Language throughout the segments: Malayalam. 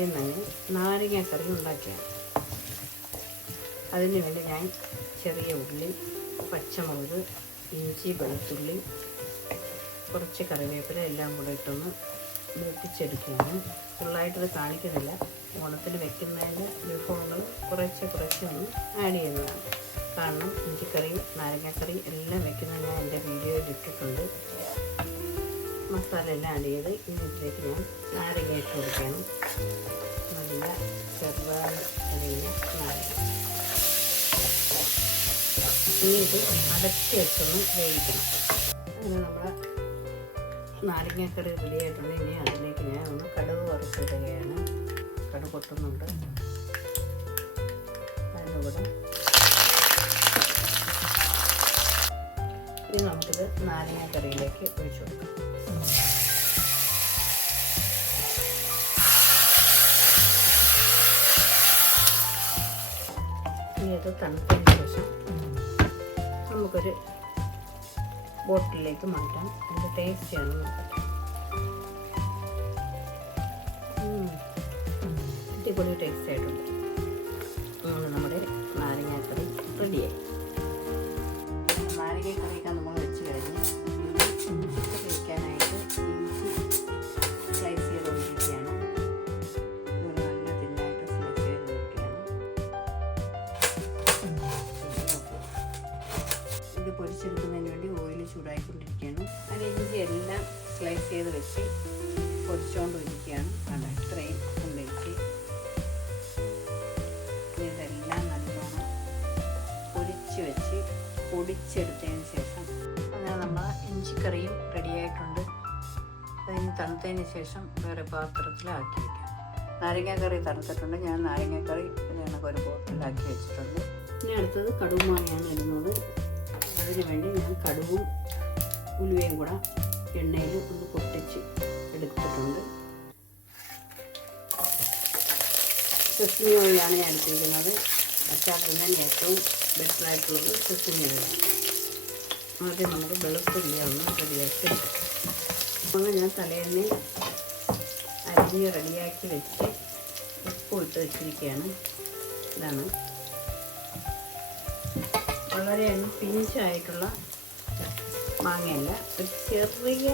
ആദ്യം തന്നെ നാരങ്ങാക്കറി ഉണ്ടാക്കിയാണ് അതിന് വേണ്ടി ഞാൻ ചെറിയ ഉള്ളി പച്ചമുളക് ഇഞ്ചി വെളുത്തുള്ളി കുറച്ച് കറിവേപ്പില എല്ലാം കൂടെ ഇട്ടൊന്ന് മൂപ്പിച്ചെടുക്കുകയാണ്. ഫുള്ളായിട്ടത് കാണിക്കുന്നില്ല. ഓണത്തിന് വെക്കുന്നതിന്റെ വിഭവങ്ങൾ കുറച്ച് കുറച്ച് ഒന്ന് ആഡ് ചെയ്യുന്നതാണ്. കാരണം ഇഞ്ചിക്കറി നാരങ്ങാക്കറി എല്ലാം വെക്കുന്നത് ഞാൻ എന്റെ വീഡിയോയിൽ ഇട്ടിട്ടുണ്ട്. മസാല എല്ലാം ആഡ് ചെയ്ത് ഇതിലേക്ക് ഞാൻ നാരങ്ങ ഇട്ട് കൊടുക്കണം. നല്ല അരിഞ്ഞ നാരങ്ങ. ഇനി ഇത് അടച്ച് വെച്ചൊന്ന് വേവിക്കണം. അങ്ങനെ നമ്മൾ നാരങ്ങക്കറി റെഡിയായിട്ടുണ്ട് ഇനി അതിലേക്ക് ഞാൻ ഒന്ന് കടുക് വറുത്തിടുകയാണ്. കടുക് കൊട്ടുന്നുണ്ട് അതിനുകൂടെ ഇനി നമുക്കിത് നാരങ്ങക്കറിയിലേക്ക് ഒഴിച്ചു കൊടുക്കാം. ഇത് തണുത്തതിന് ശേഷം നമുക്കൊരു ബോട്ടിലേക്ക് മാറ്റാം. അതിന്റെ ടേസ്റ്റിയാണ് നോക്കട്ടെ. അടിപൊളി ടേസ്റ്റ് ആയിട്ടുണ്ട്. പൊടിച്ചെടുത്തതിന് ശേഷം അങ്ങനെ നമ്മൾ ഇഞ്ചിക്കറിയും റെഡിയായിട്ടുണ്ട് അതിന് തണുത്തതിന് ശേഷം വേറെ പാത്രത്തിലാക്കി വയ്ക്കാം നാരങ്ങാക്കറി തണുത്തിട്ടുണ്ട്. ഞാൻ നാരങ്ങാക്കറി ഇതിനൊക്കെ ഒരു ബോട്ടിലാക്കി വെച്ചിട്ടുണ്ട്. ഇനി അടുത്തത് കടുവുമായാണ് ഇടുന്നത് അതിന് വേണ്ടി ഞാൻ കടുവും ഉലുവയും കൂടെ എണ്ണയിൽ ഒന്ന് പൊട്ടിച്ച് എടുത്തിട്ടുണ്ട്. സെസ്മി ഓയിലാണ് ഞാൻ എടുത്തിരിക്കുന്നത്. അച്ചാറിന് ഏറ്റവും ബെറ്റർ ആയിട്ടുള്ളത് സെസ്മി ഓയിലാണ് ആദ്യം നമുക്ക് വെളുത്തുള്ളി ഒന്ന് റെഡിയാക്കി അപ്പോൾ ഞാൻ തലേന്ന് അരിഞ്ഞ് റെഡിയാക്കി വെച്ച് ഉപ്പ് ഇട്ട് വെച്ചിരിക്കുകയാണ്. ഇതാണ്. വളരെ പിഞ്ചായിട്ടുള്ള മാങ്ങയല്ല ഒരു ചെറിയ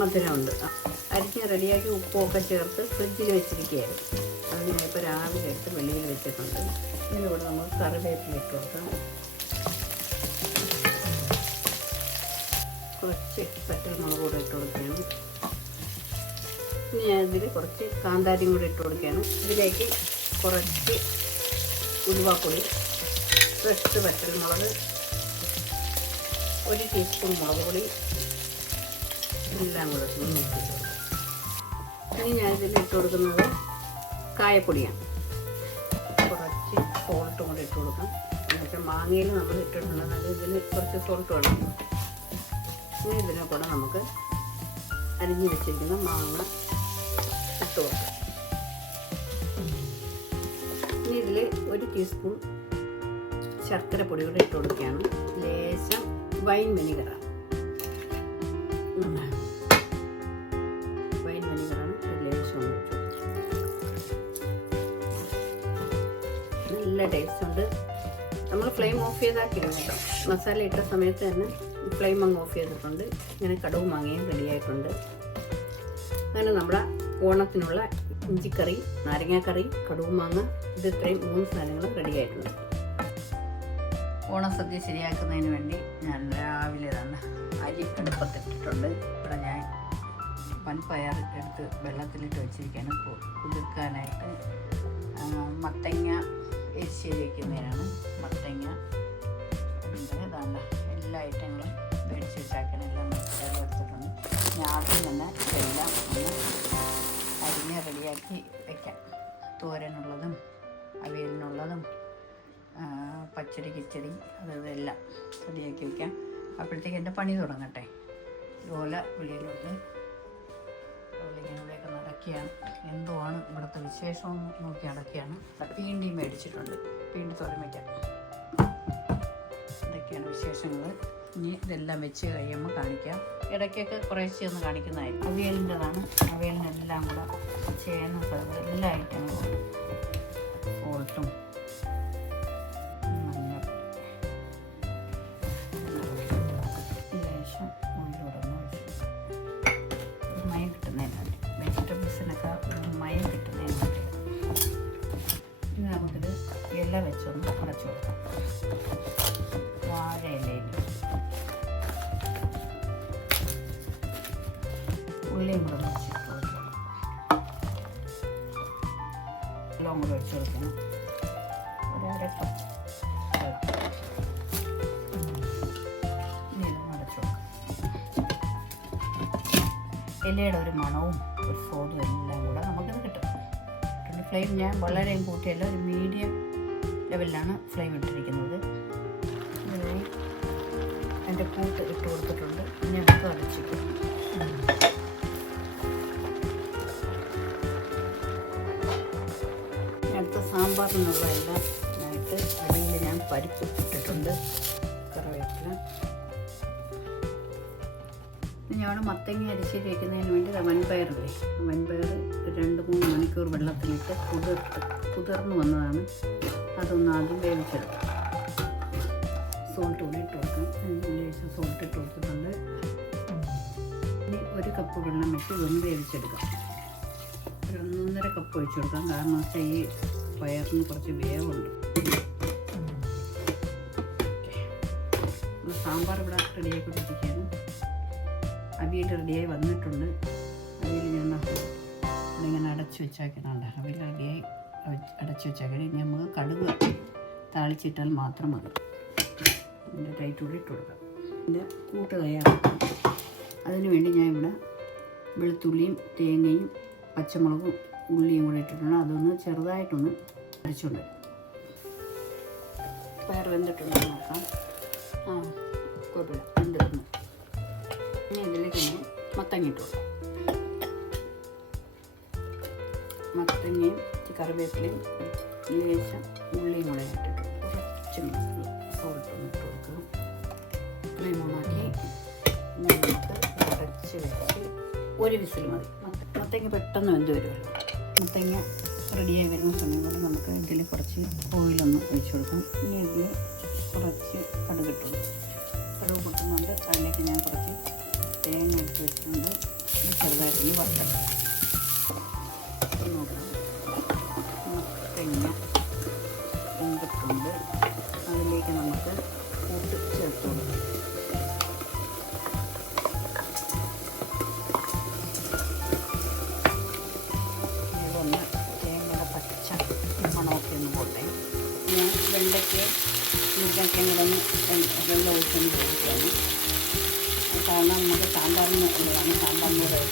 മധുരമുണ്ട്. അരിഞ്ഞ് റെഡിയാക്കി ഉപ്പൊക്കെ ചേർത്ത് ഫ്രിഡ്ജിൽ വെച്ചിരിക്കുകയായിരുന്നു അത് ഞാനിപ്പോൾ രാവിലെ എടുത്ത് വെളിയിൽ വെച്ചിട്ടുണ്ട്. ഇതിലൂടെ നമ്മൾ കറിവേപ്പില ഇട്ട് കൊടുക്കാം കുറച്ച് നമ്മൾ കൂടെ ഇട്ട് കൊടുക്കുകയാണ്. ഇനി ഇതിൽ കുറച്ച് കാന്താരിയും കൂടി ഇട്ട് കൊടുക്കുകയാണ്. ഇതിലേക്ക് കുറച്ച് ഉലുവാപ്പൊടി ഫ്രഷ് വറ്റൽമുളക് ഒരു ടീസ്പൂൺ മുളക് പൊടി എല്ലാം കൂടെ ഇനി ഞാനിതിൽ ഇട്ട് കൊടുക്കുന്നത് കായപ്പൊടിയാണ്. ഇട്ട് കൊടുക്കാം. എന്നിട്ട് മാങ്ങയിൽ നമ്മൾ ഇട്ടിട്ടുള്ള നല്ല ഇതിൽ കുറച്ച് സോൾട്ട് വേണം. ഇനി ഇതിനെ കൂടെ നമുക്ക് അരിഞ്ഞ് വെച്ചിരിക്കുന്ന മാങ്ങ ഇട്ട് കൊടുക്കാം. ഇനി ഇതിൽ ഒരു ടീസ്പൂൺ ശർക്കര പൊടി കൂടെ ഇട്ട് കൊടുക്കുകയാണ്. ലേശം വൈൻ വെനിഗറാണ് നല്ല ടേസ്റ്റ് ഉണ്ട്. നമ്മൾ ഫ്ലെയിം ഓഫ് ചെയ്താക്കിയിരുന്നു കേട്ടോ മസാല ഇട്ട സമയത്ത് തന്നെ ഫ്ലെയിം അങ്ങ് ഓഫ് ചെയ്തിട്ടുണ്ട്. ഇങ്ങനെ കടവും മാങ്ങയും റെഡിയായിട്ടുണ്ട് അങ്ങനെ നമ്മുടെ ഓണത്തിനുള്ള ഇഞ്ചിക്കറി നാരങ്ങാക്കറി കടവും മാങ്ങ ഇത് ഇത്രയും മൂന്ന് സാധനങ്ങൾ റെഡിയായിട്ടുണ്ട് ഓണസദ്യ ശരിയാക്കുന്നതിന് വേണ്ടി ഞാൻ രാവിലെ തന്നെ അരി അടുപ്പത്തിട്ടിട്ടുണ്ട്. ഇവിടെ ഞാൻ പൻപയർ എടുത്ത് വെള്ളത്തിലിട്ട് വെച്ചിരിക്കുകയാണ്. കുതിർക്കാനായിട്ട് മത്തങ്ങ എരിശ്ശേരി വയ്ക്കുന്നതിനാണ് മത്തങ്ങ. ഇതാണ് എല്ലാ ഐറ്റങ്ങളും മേടിച്ച് വെച്ചാക്കണം. എല്ലാം എടുത്തിട്ടുണ്ട് ഞാൻ ആദ്യം തന്നെ എല്ലാം ഒന്ന് അരിഞ്ഞ് റെഡിയാക്കി വെക്കാം. തോരനുള്ളതും അവിയലിനുള്ളതും പച്ചടി കിച്ചടി അത് ഇതെല്ലാം റെഡിയാക്കി വയ്ക്കാം അപ്പോഴത്തേക്ക് എന്റെ പണി തുടങ്ങട്ടെ. ഇതുപോലെ വെളിയിലുണ്ട് ഇങ്ങനെയൊക്കെ എന്തോ ആണ് ഇവിടുത്തെ വിശേഷം നോക്കി നടക്കുകയാണ്. പീണ്ടി മേടിച്ചിട്ടുണ്ട്. പീണ്ടി തോരൻ വയ്ക്കാം ഇതൊക്കെയാണ് വിശേഷങ്ങൾ ഇനി ഇതെല്ലാം വെച്ച് കഴിയുമ്പോൾ കാണിക്കാം. ഇടയ്ക്കൊക്കെ കുറേശ്ശെ ഒന്ന് കാണിക്കുന്നതായിരിക്കും. അവിയലിന്റെതാണ്. അവിയലിനെല്ലാം കൂടെ ചെയ്യുന്ന ഉള്ളിയും കൂടെ ഒന്ന് വെച്ചിട്ട് കൊടുക്കണം. എല്ലാം കൂടെ ഒഴിച്ച് കൊടുക്കണം. ഒരു അര കപ്പ് ഇനി ഇതൊന്ന് അടച്ചു ഇലയുടെ ഒരു മണവും ഒരു സ്വാദും എല്ലാം കൂടെ നമുക്കിത് കിട്ടും. ഫ്ലെയിം ഞാൻ വളരെ കൂട്ടിയല്ല ഒരു മീഡിയം ലെവലിലാണ് ഫ്ലെയിം ഇട്ടിരിക്കുന്നത്. അതിന്റെ കൂട്ട് ഇട്ട് കൊടുത്തിട്ടുണ്ട്. ഇനി നമുക്ക് സാമ്പാറിനുള്ള എല്ലാം ആയിട്ട് അടിയിൽ ഞാൻ പരിപ്പ് ഇട്ടിട്ടുണ്ട് കറിവേപ്പില ഞാൻ മത്തങ്ങ അരിശ്ശേരി വയ്ക്കുന്നതിന് വേണ്ടി വൻപയറില്ലേ വൻപയർ രണ്ട് മൂന്ന് മണിക്കൂർ വെള്ളത്തിലിട്ട് കുതിർത്ത് കുതിർന്ന് വന്നതാണ്. അതൊന്ന് ആദ്യം വേവിച്ചെടുക്കും. സോൾട്ട് കൂടി ഇട്ട് കൊടുക്കാം. ലേശം സോൾട്ട് ഇട്ട് കൊടുത്തിട്ടുണ്ട്. ഇനി ഒരു കപ്പ് വെള്ളം വെച്ച് ഇതൊന്ന് വേവിച്ചെടുക്കാം. ഒരു ഒന്നൊന്നര കപ്പ് ഒഴിച്ചു കാരണം വെച്ചാൽ ഈ പയറിന് കുറച്ച് വേവുണ്ട്. സാമ്പാർ ഇവിടെ റെഡിയായിക്കൊണ്ടിരിക്കുകയാണ് അവിയൽ റെഡിയായി വന്നിട്ടുണ്ട്. അവിയൽ ഞാൻ ഇങ്ങനെ അടച്ചു വെച്ചാക്കുന്നുണ്ട്. അവിയൽ റെഡിയായി അടച്ചു വെച്ചാക്കണം. ഇനി നമുക്ക് കടുക് താളിച്ചിട്ടാൽ മാത്രം മതി. ഇതിന്റെ ടൈറ്റ് കൂടി ഇട്ട് കൊടുക്കാം. ഇതിന്റെ കൂട്ട് തയ്യാറാക്കാം. അതിനുവേണ്ടി ഞാൻ ഇവിടെ വെളുത്തുള്ളിയും തേങ്ങയും പച്ചമുളകും ഉള്ളിയും കൂടി ഇട്ടിട്ടുണ്ട്. അതൊന്ന് ചെറുതായിട്ടൊന്ന് അരച്ചുകൊണ്ട് വരാം പയർ വെന്തിട്ടുണ്ടോ നോക്കാം. ആ കുഴപ്പമില്ല. വെന്തിട്ടുണ്ട്. ഇനി ഇതിലേക്ക് ഞാൻ മത്തങ്ങ ഇട്ട് കൊടുക്കാം. മത്തങ്ങയും കറിവേപ്പിലയും ലേശം ഉള്ളിയും കൂടെ ഇട്ടിട്ട് കുറച്ച് സോൾട്ട് ഒന്ന് ഇട്ട് കൊടുക്കാം ഫ്ലെയിം ഓണാക്കി നമുക്ക് അടച്ച് വെച്ച് ഒരു വിസിൽ മതി. മത്ത- മത്തങ്ങ പെട്ടെന്ന് വെന്ത് വരുമല്ലോ. മത്തങ്ങ റെഡിയായി വരുന്ന സമയം കൊണ്ട് നമുക്ക് ഇതിൽ കുറച്ച് ഓയിലൊന്ന് ഒഴിച്ചു കൊടുക്കാം. ഇനി ഇതിൽ കുറച്ച് കടുക് ഇട്ടു കടുക് പൊട്ടുന്നുണ്ട് അതിലേക്ക് ഞാൻ കുറച്ച് തേങ്ങ ഇട്ട് വെച്ചിട്ടുണ്ട്. ചെറുതായിട്ട് ഇത് നോക്കാം. മത്തങ്ങ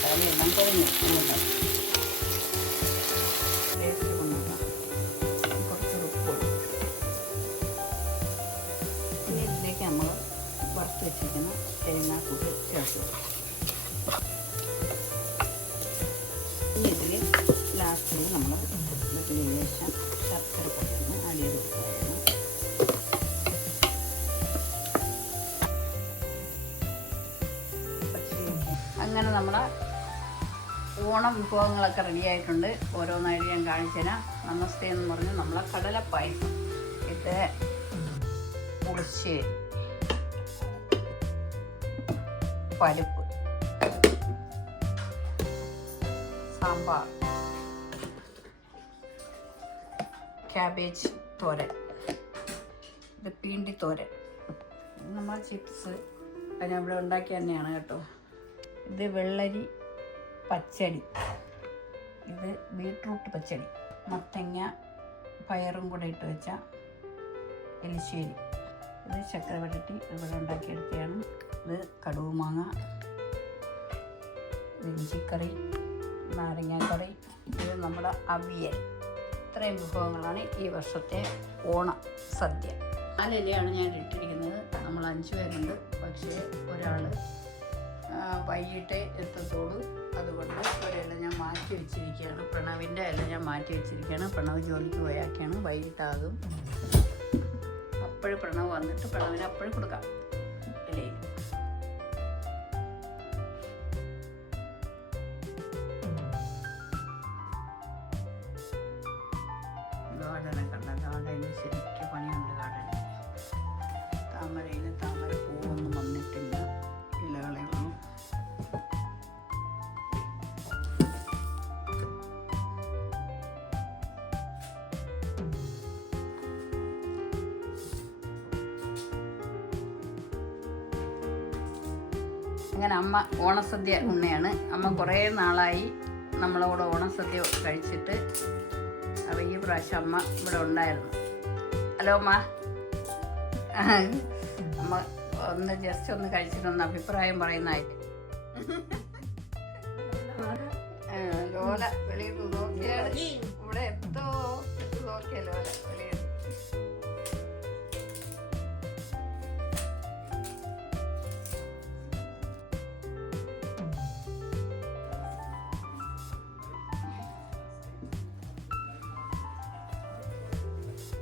다음南瓜 자, 한번 만. ഓണം വിഭവങ്ങളൊക്കെ റെഡി ആയിട്ടുണ്ട്. ഓരോന്നായിട്ട് ഞാൻ കാണിച്ചുതരാം നമസ്തേ എന്ന് പറഞ്ഞ് നമ്മളെ കടലപ്പായസം. ഇത് പുളിശ്ശേരി പരിപ്പ് സാമ്പാർ ക്യാബേജ് തോരൻ. ഇത് പീണ്ടി തോരൻ. നമ്മൾ ചിപ്സ് ഞാൻ ഇവിടെ ഉണ്ടാക്കി തന്നെയാണ് കേട്ടോ. ഇത് വെള്ളരി പച്ചടി. ഇത് ബീട്രൂട്ട് പച്ചടി. മത്തങ്ങ പയറും കൂടെ ഇട്ട് വെച്ച എലിശ്ശേരി. ഇത് ചക്കര വരട്ടി ഇവിടെ ഉണ്ടാക്കിയെടുക്കുകയാണ് ഇത് കടുവ് മാങ്ങ ഇഞ്ചിക്കറി നാരങ്ങാക്കറി. ഇത് നമ്മുടെ അവിയൽ. ഇത്രയും വിഭവങ്ങളാണ് ഈ വർഷത്തെ ഓണ സദ്യ. നാലിലയാണ് ഞാൻ ഇട്ടിരിക്കുന്നത്. നമ്മൾ അഞ്ച് പേരുണ്ട്. പക്ഷേ ഒരാൾ വൈകിട്ടേ എത്തത്തുള്ളൂ അതുകൊണ്ട് ഒരില ഞാൻ മാറ്റി വെച്ചിരിക്കുകയാണ്. പ്രണവിന്റെ ഇല ഞാൻ മാറ്റി വെച്ചിരിക്കുകയാണ്. പ്രണവ് ജോലിക്ക് പോയാക്കിയാണ് വൈകിട്ടാകും. അപ്പോഴും പ്രണവ് വന്നിട്ട് പ്രണവിന് അപ്പോഴും കൊടുക്കാം. അങ്ങനെ അമ്മ ഓണസദ്യ ഉണ്ണയാണ്. അമ്മ കുറേ നാളായി നമ്മളോട് ഓണസദ്യ കഴിച്ചിട്ട് അപ്പോൾ ഈ പ്രാവശ്യം അമ്മ ഇവിടെ ഉണ്ടായിരുന്നു. ഹലോ അമ്മ. അമ്മ ഒന്ന് ജസ്റ്റ് ഒന്ന് കഴിച്ചിട്ടൊന്ന് അഭിപ്രായം പറയുന്നതായിട്ട് ആ, ലോല വെളിയിൽ നോക്കിയാണ് ഇവിടെ എത്തോ നോക്കിയാലോ വെളിയിൽ.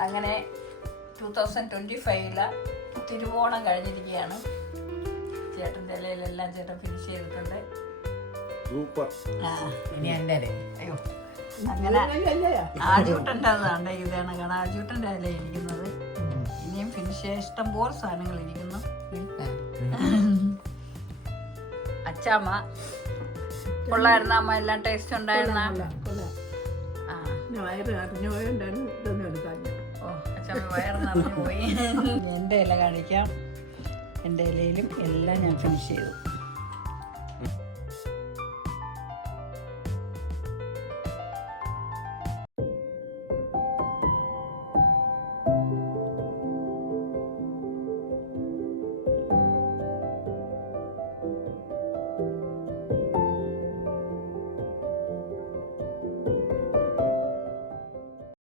അങ്ങനെ ടു തൗസൻഡ് ട്വന്റി ഫൈവിൽ തിരുവോണം കഴിഞ്ഞിരിക്കുകയാണ്. ചേട്ടന്റെ ഇലയിലെല്ലാം ചേട്ടൻ ഫിനിഷ് ചെയ്തിട്ടുണ്ട്. സൂപ്പർ ആ ഇനി എന്റെ അയ്യോ. അങ്ങനെ ആജൂട്ടന്റെ അതാണ് ഇതാണ് കാണാൻ ആജൂട്ടന്റെ അല്ല ഇരിക്കുന്നത്. ഇനിയും ഫിനിഷ് ചെയ്യാൻ ഇഷ്ടം പോലെ സാധനങ്ങൾ ഇരിക്കുന്നു. അച്ചാമ്മ കൊള്ളായിരുന്ന? അമ്മ എല്ലാം ടേസ്റ്റ് ഉണ്ടായിരുന്ന? ആ. വയറ് അറിഞ്ഞു പോയോണ്ടാണ് ഇതൊന്നും എടുക്കാൻ ഓ അച്ഛമ്മ വയറ് പോയി. എന്റെ ഇല കാണിക്കാം എന്റെ ഇലയിലും എല്ലാം ഞാൻ ഫിനിഷ് ചെയ്തു.